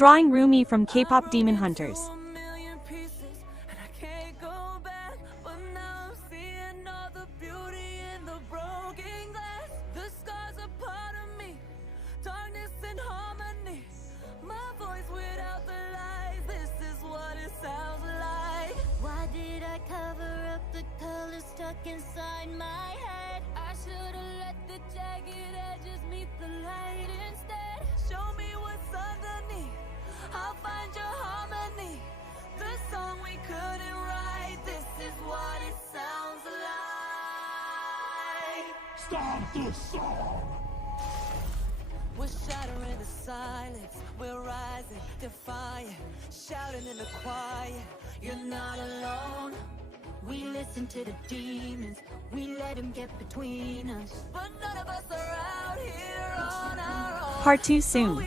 Drawing Rumi from K-pop Demon Hunters. Inside my head, I should've let the jagged edges meet the light instead. Show me what's underneath, I'll find your harmony. The song we couldn't write, this is what it sounds like. Stop the song! We're shattering the silence, we're rising, defiant, shouting in the quiet. You're not alone. We listen to the demons, we let them get between us. But none of us are out here on our own. Part 2 soon.